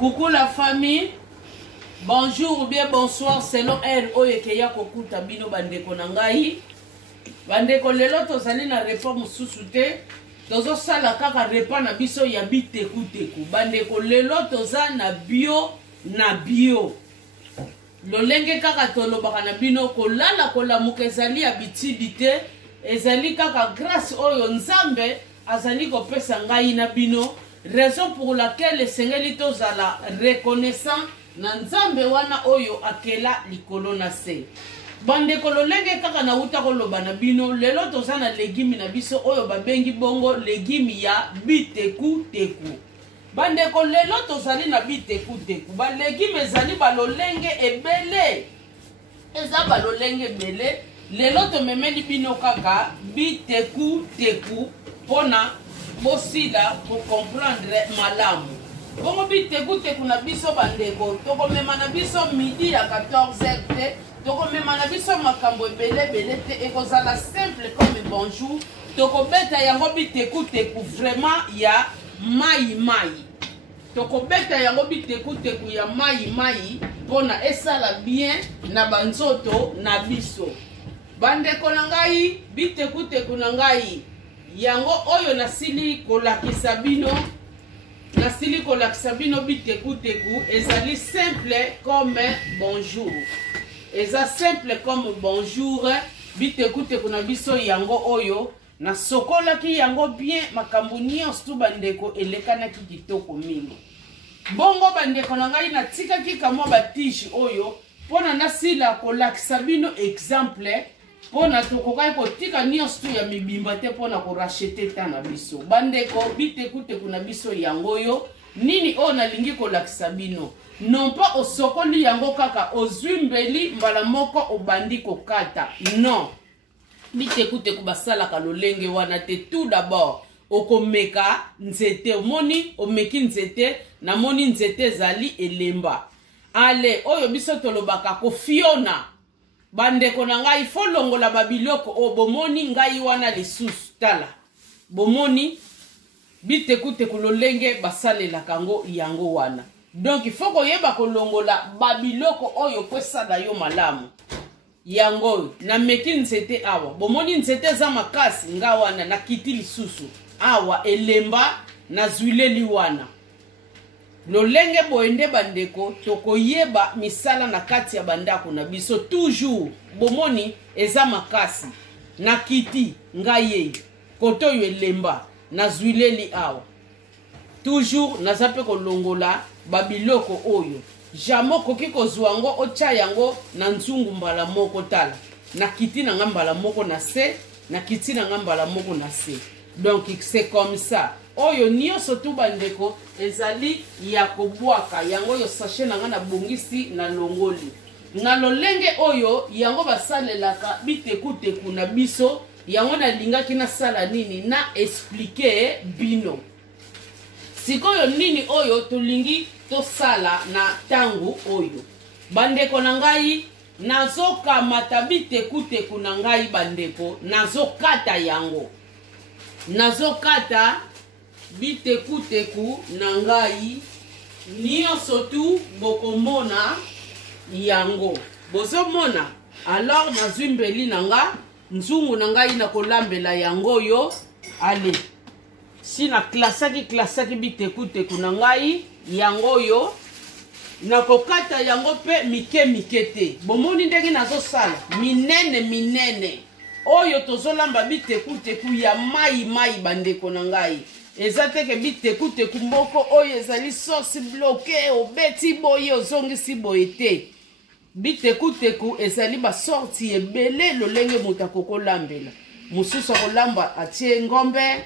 Coucou la famille. Bonjour ou bien bonsoir selon elle oyekeya kokuta bino bandeko na ngai. Bandeko lelo tozali na réforme susu te. Tozo sala kaka repas na biso ya biteku teku. Bandeko lelo toza na bio na bio. Lolenge kaka tolobaka na bino kolala kolamuka ezali ya bitidi te. Ezali kaka grâce oyo nzambe azali kopesa ngai na bino. Raison pour laquelle esengeli tozala reconnaissant na nzambe wana oyo akela likolo na se. Bandeko lolenge kaka na uta koloba na bino lelo toza na legimi na biso oyo babengi bongo legimi ya biteku teku. Bandeko lelo tozali na biteku teku. Ba legimi ezali balolenge ebele. Eza balolenge ebele. Lelo tomemeli bino kaka biteku teku pona bosila pour comprendre malamu. Bongo biteku teku na biso bandeko toko mema na biso midi ya 14h te toko mema na biso makambo ebele bele te ekozala simple comme bonjour toko beta yango biteku teku vraiment ya mai mai toko beta yango biteku teku ya mai mai pona esala bien na banzoto na biso. Bandeko na ngai biteku teku na ngai yango oyo nasili kolakisa bino biteku teku ezali simple comme bonjour. Eza simple comme bonjour biteku teku na biso yango oyo na sokolaki yango bien makambo nyonso tu bandeko elekanaki kitoko mingi. Bongo bandeko na ngai natikaki kamwa batige oyo pona nasila kolakisa bino exemple pona tokokai kotika nyonso tu ya mibimba te pona korachete ta na biso. Bandeko biteku teku na biso yango yo nini o nalingi kolakisa bino non pas osokoli yango kaka ozwimbeli mbala moko obandi kokata non. Biteku teku basalaka lolenge wana te. Tout d'abord okomeka nzete omoni omeki nzete na moni nzete zali elemba ale oyo biso tolobaka kofiona. Bandeko na ngai fo longola babiloko o bomoni ngai wana lisusu tala bomoni biteku teku lolenge basalela kango yango wana. Donc il faut koyeba kolongola babiloko oyo kwesala yo malamu yango na meki nzete awa bomoni nzete za makasi nga wana na kiti lisusu awa elemba na zwileli wana lolenge boende bandeko tokoyeba misala na kati ya bandako na biso toujours bomoni eza makasi na kiti ngaye koto yo elemba na zwileli awa toujours nazape kolongola babiloko oyo jamo koki kozwa ngo ocha yango na nzungu mbala moko tala na kiti na ngambala moko na se na kiti na ngambala moko na se. Donc c'est comme ça oyo nyonso tu bandeko ezali ya kobwaka yango yo sachet na ngana bongisi na longoli na lolenge oyo yango basalelaka biteku teku na biso yango na lingaki na sala nini na expliquer bino sikoyo nini oyo tolingi tosala na tangu oyo. Bandeko na ngai nazoka mata biteku teku na ngai bandeko nazokata yango nazokata biteku teku na ngai nyonso tu bokomona yango bozomona. Alors nazwimbeli na nga nzungu na ngai na kolambela yango yo ale si na klasaki biteku teku na ngai yango yo na kokata yango pe mike mike te bomoni ndenge nazosala minene oyo tozolamba biteku teku ya mai mai bandeko na ngai eza teke biteku teku mboko oyo ezali sauce bloqué obeti boye ozongisi boye te. Biteku teku ezali basorti ebele lolenge moto akokolambela mosusu akolamba atie ngombe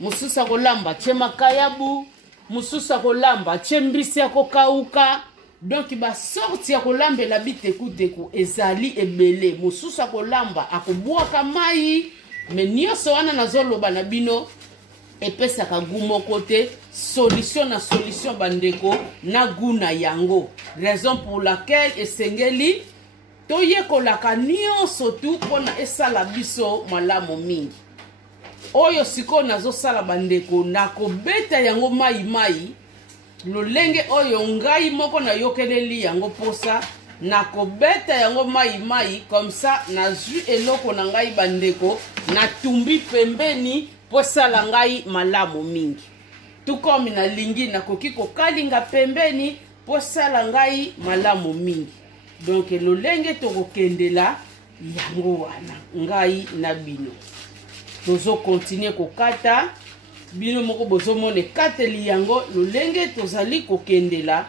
mosusu akolamba atie makayabu mosusu akolamba atie mbisi akokauka. Donc basorti akolambela biteku teku ezali ebele mosusu akolamba akobwaka mai me nyonso wana nazoloba na bino epesaka gu moko te solution na solution bandeko na guna yango. Raison pour laquelle esengeli toyekolaka nyonso tu pona esala biso malamu mingi oyo siko nazosala bandeko nakobeta yango mai mai lolenge oyo ngai moko na yokeleli yango posa na kobeta yango mai comme ça na zwi eloko na ngai bandeko na tumbi pembeni posala ngai malamu mingi tout comme na lingi na koki kokalinga pembeni posala ngai malamu mingi. Donc lolenge tokokendela yango wana ngai na bino tozo continuer kokata bino moko bozomone kateli yango lolenge tozali kokendela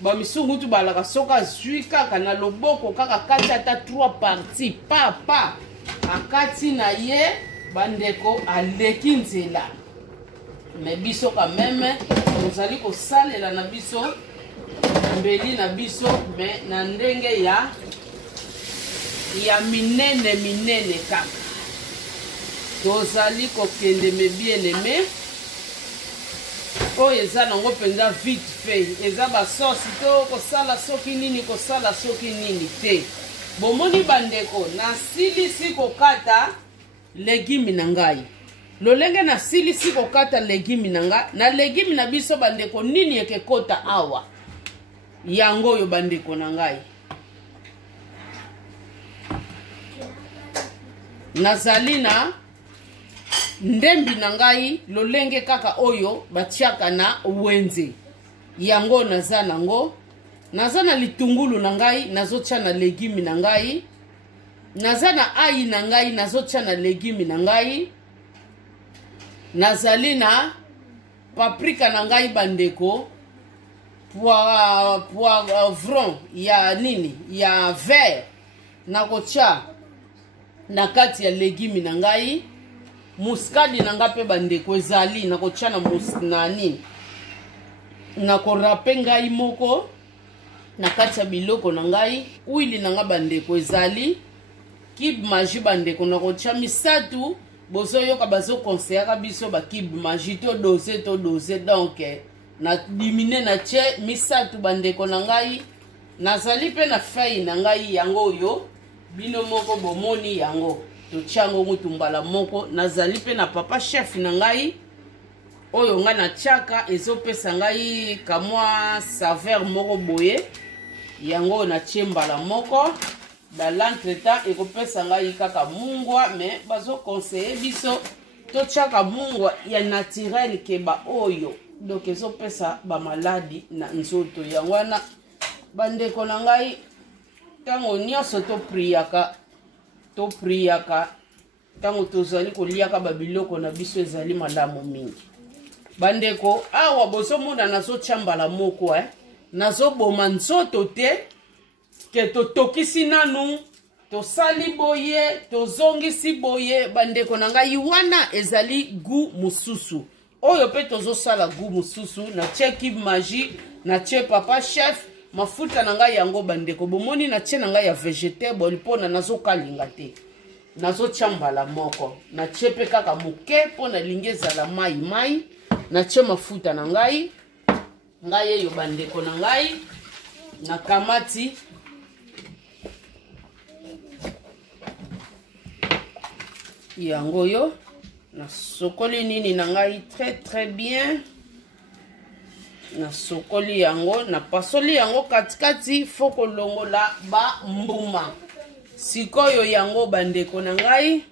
ba misungu tu balaka soka zwi kaka na loboko kaka kati ata 3 parties pa akati na ye bandeko aleki nzela mais biso quand même tozali kosalela na biso mbeli na biso mais na ndenge ya minene kaka tozali kokende me bien aimé oyo eza nango mpenza vite fait eza basosi to kosala soki nini kosala soki nini te bomoni bandeko nasilisi kokata legimi na ngai lolenge nasilisi kokata legimi na ngai na legimi na biso bandeko nini ekekota awa yango oyo bandeko na ngai nazali na ndembi na ngai lolenge kaka oyo batiaka na wenze yango naza nango naza na litungulu na ngai nazotia na legimi na ngai naza na ai na ngai nazotia na legimi na ngai nazali na paprika na ngai bandeko poivron ya nini ya vert nakotia na kati ya legimi na ngai muskadi na nga pe bandeko ezali nakotia na nini nakorape ngai moko na kati ya biloko na ngai uili na nga bandeko ezali kibe magi bandeko nakotia misatu bozoyoka bazokonseyaka biso bakibe magi to dose donc na dimine na tie misatu bandeko na ngai nazali pe na fei na ngai yango oyo bino moko bomoni yango tochango mutumbala moko nazali pe na papa chef na ngai oyo nga na tiaka ezopesa ngai kamwa saveur moko boye yango na tiembala moko dans l'entretemps ekopesa ngai kaka mungwa mais bazo conseiller biso tochaka mungwa ya naturel keba oyo donc ezopesa ba maladi na nzoto yango wana bandeko na ngai tango nyonso topriaka tango tozali koliaka babiloko na biso ezali malamu mingi bandeko awa bozomona nazotyambala moko nazoboma nzoto te ke totokisi nanu tosali boye tozongisi boye bandeko na ngai wana ezali gu mususu oyo pe tozosala gu mususu na tie kibe magi na tie papa chef mafuta na ngai yango bandeko bomoni na tie na ngai ya vegetable mpona nazokalinga te nazotyambala moko na tie pe kaka moke mpona lingi ezala mai na tie mafuta na ngai eyo bandeko na ngai na kamati yango yo na sokoli nini na ngai très bien na sokoli yango na pasoli yango katikati foko longola ba mbuma sikoyo yango bandeko na ngai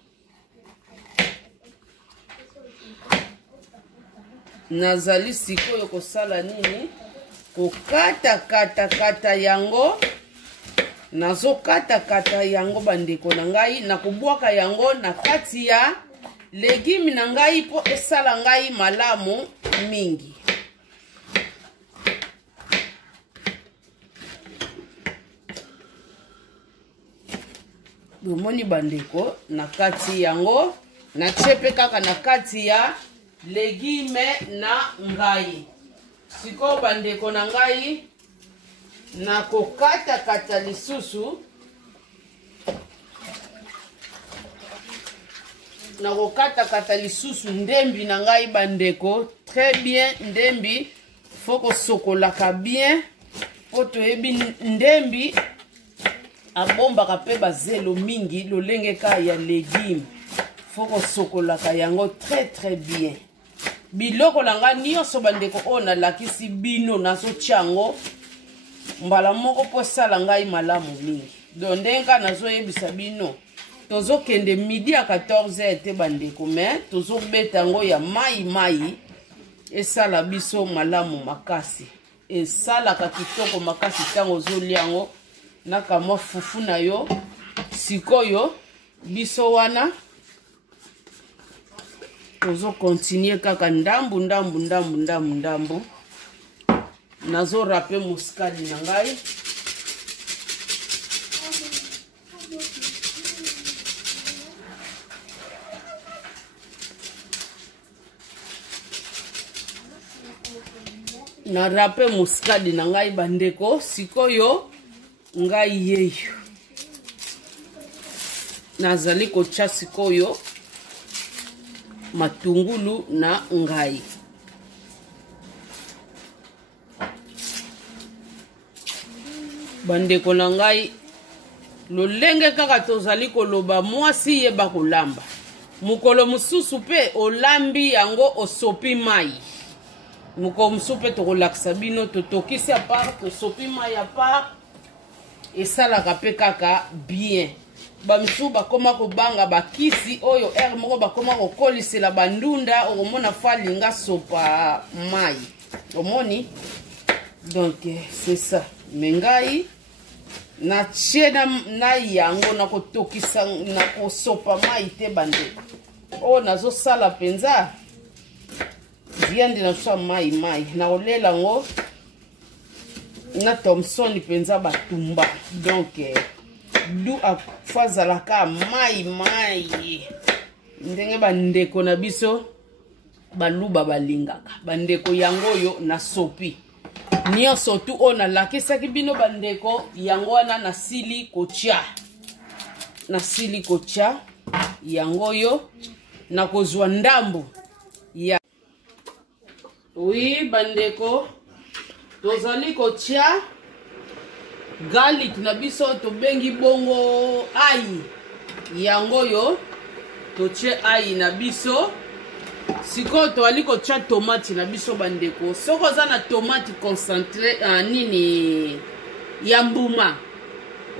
nazali sikoyo kosala nini kokata yango nazokata yango bandeko na ngai na kubwaka yango na kati ya legimi na ngai po esala ngai malamu mingi bomoni bandeko na kati yango na chepe kaka na kati ya legime na ngai siko bandeko na ngai na kokata lisusu na kokata lisusu ndembi na ngai bandeko très bien ndembi foko sokolaka bien po toyebi ndembi abombaka pe bazelo mingi lolenge ka ya légume foko sokolaka yango très bien biloko langa nyonso bandeko o nalakisi bino nazotiango mbala moko po sala ngai malamu mingi. Donc ndenga nazoyebisa bino tozokende midi à 14h te bandeko mais tozobeta ngo ya mai esala biso malamu makasi. Esalaka kitoko makasi tango ozolia ngo nakamwa fufu na yo. Sikoyo biso wana tozo continuer kaka ndambu nazo rape muskadi na ngai. Na rape muskadi na ngai bandeko. Sikoyo ngai yeyo nazali kocha sikoyo matungulu na ngai. Bandeko na ngai lolenge kaka tozali koloba mwasi yeba kolamba. Mukolo mususu pe olambi yango osopi mai. Mukolo mususu pe tokolakisa bino totokisi a part tosopi mai a part esalaka pe kaka bien. Bamisu bakoma kobanga bakisi oyo moko bakoma kokolisela bandunda okomona falinga sopa mai. Omoni? Donc c'est ça. Mengai na chena na yango na kotokisa na kosopa mai te bandeko. O nazo sala penza viande na so mai na olela ngo na Thomson penza batumba. Donc du afazalaka mai ndenge bandeko na biso baluba balingaka bandeko yango yo na sopi nyonso tu ona lakisaki bino bandeko yango wana nasili kocha yango yo na kozwa ndambu ya. Oui bandeko tozali kocha garlic na biso to bengi bongo ai yango yo toche ai na biso. Siko to aliko cha tomate na biso bandeko. Soko za na tomate concentré nini yambuma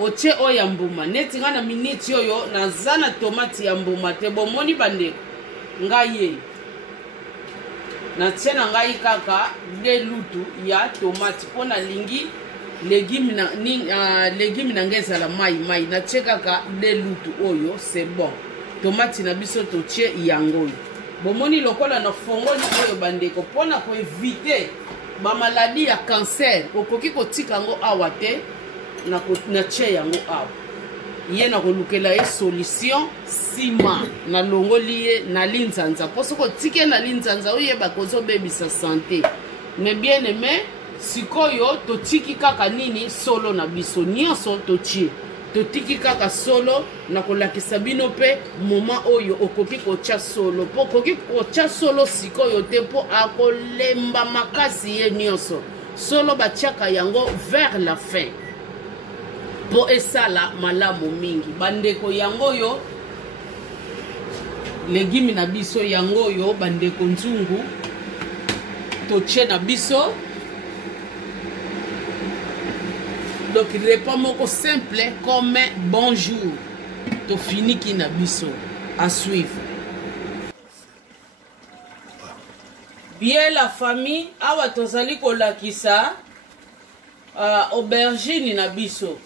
oche o yambuma neti ngana miniti oyo na zana tomate yambuma te bomoni bandeko ngaye na tena ngai kaka de lutu ya tomate pona lingi légumes na ngeza la mai na cheka ka de lutu oyo c'est bon. Tomate na biso to tie yango bomoni lokola na fongoli oyo bandeko pona ko éviter ba maladie ya cancer okoki kotika ngo awa te na tie yango awa ye na kolukela e solution sima na longoli ye na linzanza poso ko tike na linzanza oyeba kozo bebisa santé. Mais bien aimé sikoyo totiki kaka nini solo na biso nyonso totie totiki kaka solo na kolakisa bino pe moma oyo okoki kocha solo po koki kocha solo sikoyo te po akolemba makasi ye nyonso solo batiaka yango vers la fin po esala malamu mingi bandeko yango yo legimi na biso yango yo bandeko nzungu toche na biso. Donc repas moko simple comme bonjour to fini ki na biso à suivre. Bien la famille awa tozali kolakisa aubergine na biso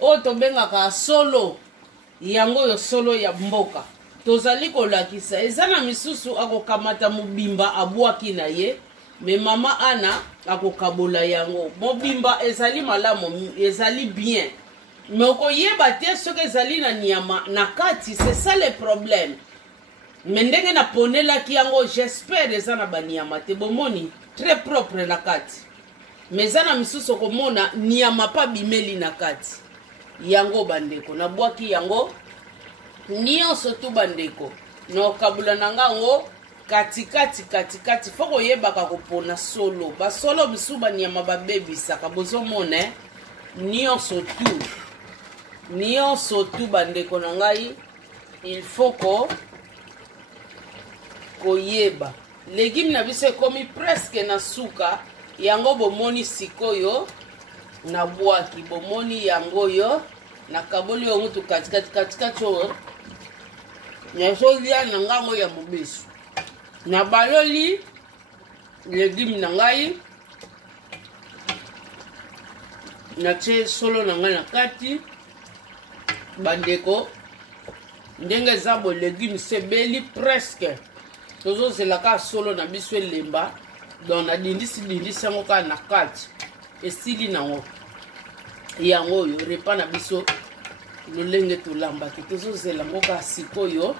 o to bengaka solo yango yo solo ya mboka tozali kolakisa ezana misusu akokamata mobimba abwaki na ye. Mais mama ana akokabola yango mobimba ezali malamu ezali bien mais okoyeba te soki ezali na nyama na kati. C'est ça le problème. Mais ndenge na ponelaki yango j'espère eza na banyama te bomoni très propre na kati mais eza na misusu komona nyama pa bimeli na kati yango bandeko na bwaki yango nyonso tu bandeko na okabula na ngango katikati foko yebaka kopona solo ba solo bisu banyama babebisaka bozomona nyonso tu bandeko na ngai il faut koyeba légume na biso ekomi presque na suka yango bomoni sikoyo na bwaki bomoni yango yo na kaboli yango to katikati oyo nazolia na ngango ya mobesu na baloli légume na ngai natie solo na ngai na kati bandeko ndenge eza bo légume sebeli presque tozozelaka solo na biso elemba donc nadindisi yango kaka na kati esili nango yango oyo repa na biso lolenge tolambaki tozozela ngo kaka sikoyo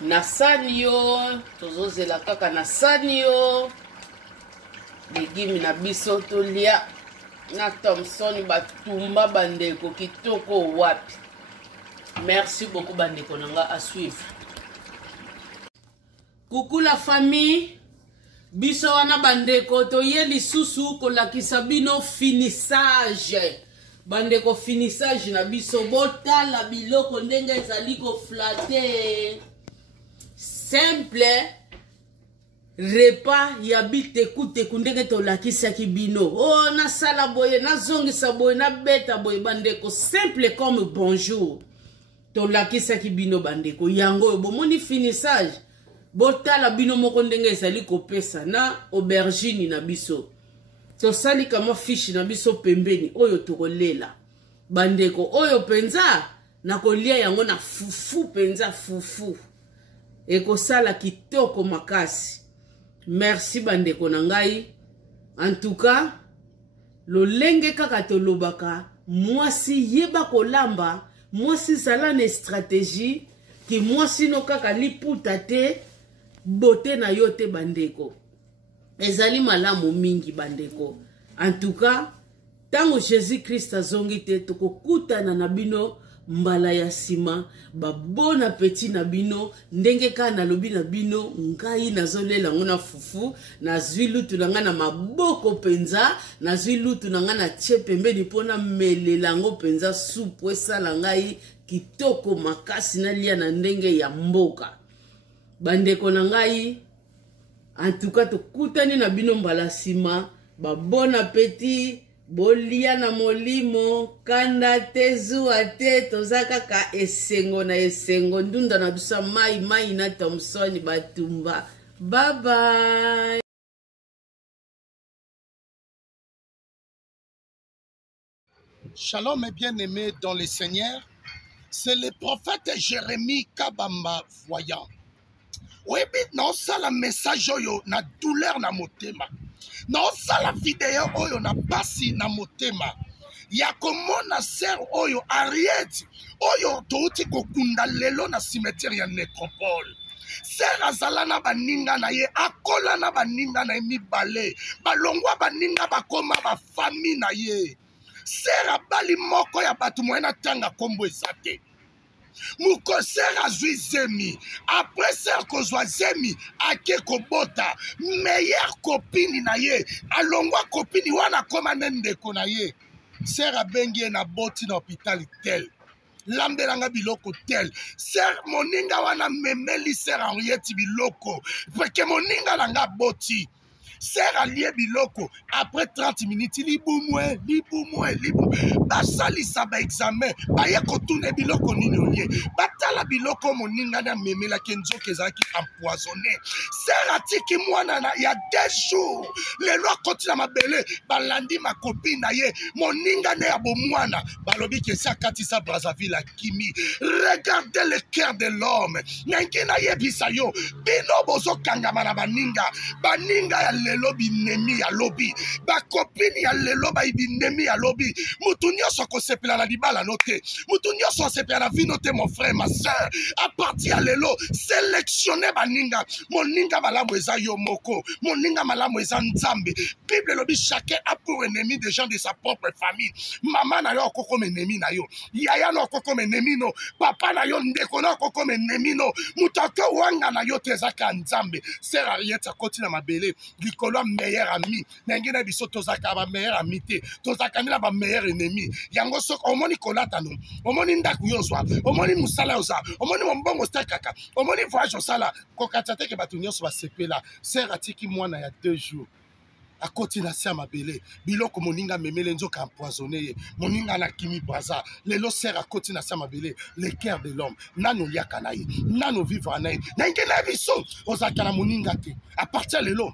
na sani yo tozozela kaka na sani yo légume na biso tolia na Thomson batumba bandeko kitoko wapi. Merci beaucoup bandeko nanga à suivre. Coucou la famille. Biso wana bandeko toye lisusu kolakisa bino finissage. Bandeko finissage na biso botala biloko ndenge ezali ko flatter. Simple repas ya biteku ndenge tolakisaki bino. Oh na sala boye na zongisa boye na beta boye bandeko simple comme bonjour. Tolakisaki bino bandeko yango bomoni finissage. Botala bino moko ndenge ezali kopesa na aubergine na biso. Tosali kama fish na biso pembeni oyo tokolela. Bandeko oyo penza na kolia yango na fufu penza fufu. Eko sala kitoko makasi. Merci bandeko na ngai. En tout cas, lolenge kaka tolobaka mwasi yeba kolamba, mwasi zala na stratégie ki mwasi no kaka liputa te bote na yote bandeko. Ezali malamu mingi bandeko. En tout cas, tango Jésus-Christ azongi te tokokutana na bino mbala ya sima ba bon appétit na bino ndenge ka na lobi na bino ngai nazolela ngona fufu na zwilutu nanga na maboko penza na zwilutu nanga na tie pembeni pona melela ngo penza soupe esala ngai kitoko makasi na lia na ndenge ya mboka bandeko na ngai. En tout cas tokutani na bino mbala sima ba bon appétit. Bolia na molimo kanda tezu ate tozaka ka esengo na esengo ndunda na bisa mai na Thomson batumba. Bye bye. Shalom et bien-aimés dans le Seigneur. C'est le prophète Jérémie Kabamba voyant. Oui, non, ça la message yo na douleur na motema. Non, ça la vidéo oyo na basi na motema. Ya komona ser oyo Ariette oyo touti kokunda lelo na cimetière ya Nécropole. Ser azala na baninga na ye akola na baninga na mibale. Balongwa baninga bakoma ba famille na ye. Ser abali moko ya batu moyena tanga kombo esate. Muko ser azui zemi. Après ser kozwa zemi ake kobota. Meilleure copine na ye. Alongwa copine wana koma ndeko na ye. Ser abengi na boti na hôpital tel. Lambelanga biloko tel. Ser moninga wana memeli ser Henriette biloko. Porque moninga langa boti. Ser allié biloko après 30 minutes libumwe basali saba examen baye kotune biloko nini olie batala biloko moninga na memela kenzo kezaki empoisonné. Ser atiki mwana na ya 2 jours lelo akoti na mabele balandi ma copine na ye moninga na ya bomwana balobi ke sa katisa Brazzaville akimi. Regardez le cœur de l'homme nangi na yebisa yo bino bozo kangama na baninga ya lelo binemi ya lobi ba copine ya lelo ba binemi ya lobi mutu nyonso kosepela na libala note mutu nyonso sepela na vino te mon frère ma sœur à partir ya lelo sélectionner baninga moninga malamu eza yo moko moninga malamu eza nzambe. Bible lobi chacun a pour ennemi des gens de sa propre famille. Maman na yo koko ennemi na yo yaya no koko ennemi no papa na yo ndeko na koko ennemi no mutako wanga na yo te zaka nzambe. Ser Ariette akoti na mabele likolo meilleur ami ndenge na biso tozaka ba meilleur ami te tozaka na ba meilleur ennemi yango soko omoni kolata no omoni ndaku yozwa omoni musala yozwa omoni mbongo stakaka omoni voyage osala kokata te ke batu nyonso basepela sert atiki mwana ya 2 jours akoti na se ya mabele biloko moninga memele nzoka empoisonné ye moninga na kimi braza lelo sert akoti na se ya mabele le cœur de l'homme nano liaka na ye nano vivre na ye ndenge na biso ozalaka na moninga te à partir lelo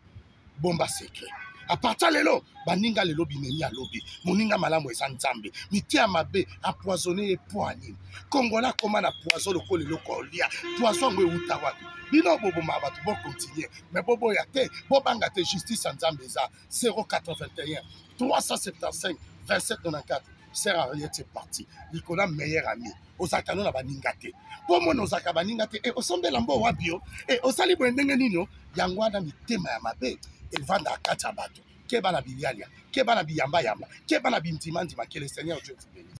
bomba secret à partir lelo baninga lelo bineni alobi moninga malamu eza nzambe miti ya mabe empoisonné ye poani kongola koma na poison lokolo eloko olia poison ngo euta wapi bino boboma bato bo continuer mais bobo ya te bobanga te justice ya nzambe eza 081 375 2794 sert à rien c'est parti likona meilleur ami ozalaka no na baninga te po mona ozalaka baninga te osombela mbo wapi yo osali boye ndenge nini yo yango wana mitema ya mabe evanda kati ya bato keba na bilialia keba na biyamba yamba keba na bintimandima que le Seigneur Dieu vous bénisse.